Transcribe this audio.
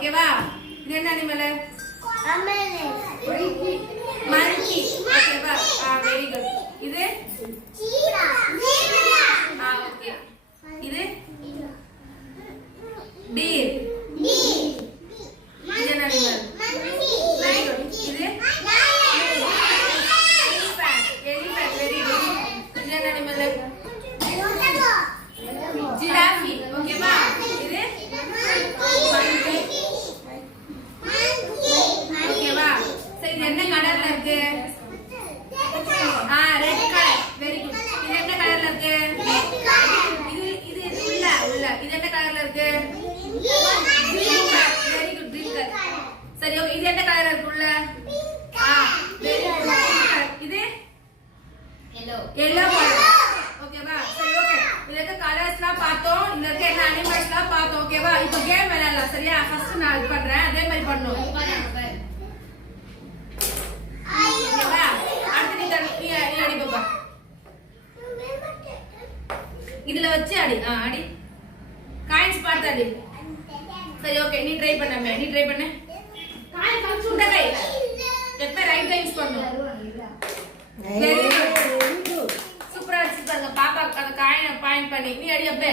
ஓகேவா? இது என்ன அனிமல்? மங்கி. ஓகேவா? Very good. இது ஓகே. இது டீர். இது என்ன அனிமல்? Very good. இது எலிஃபண்ட். Very good. இது என்ன அனிமல்? ஜிராஃபி. ஓகேவா? இது ஓகேவா? சரி, இது என்ன கலர்ல இருக்கு? Red colour. Very good. இது என்ன கலர்ல இருக்கு? இது உள்ள இது என்ன கலர்ல இருக்கு? Green colour. Very good, green colour. சரி, ஓகே. இது என்ன கலர்ல இருக்கு உள்ள? Very good. இது yellow கலர். ஓகேவா? சரி, ஓகே. இதுல இருக்க கலர்ஸ்லாம் பார்த்தோம். இதுல இருக்க என்ன அனிமல்ஸ்லாம் பார்த்தோம். ஓகேவா? இப்போ கேம் விளையாடலாம். சரியா? ஃபர்ஸ்ட் நான் இது பண்றேன். அதே மாதிரி பண்ணனும். ஓகேவா? அடுத்து நீ அடி பாப்பா. இதுல வச்சு அடி. அடி. காயின்ஸ் பார்த்து அடி. சரி, ஓகே. நீ ட்ரை பண்ணு. காயின் கம்சுண்ட கை. எப்ப ரைட் டைம்ஸ் பண்ணு. Very good. சூப்பரா அடிச்சு பாருங்க. பாப்பா அந்த காயினை பாயிண்ட் பண்ணி நீ அடி அப்ப.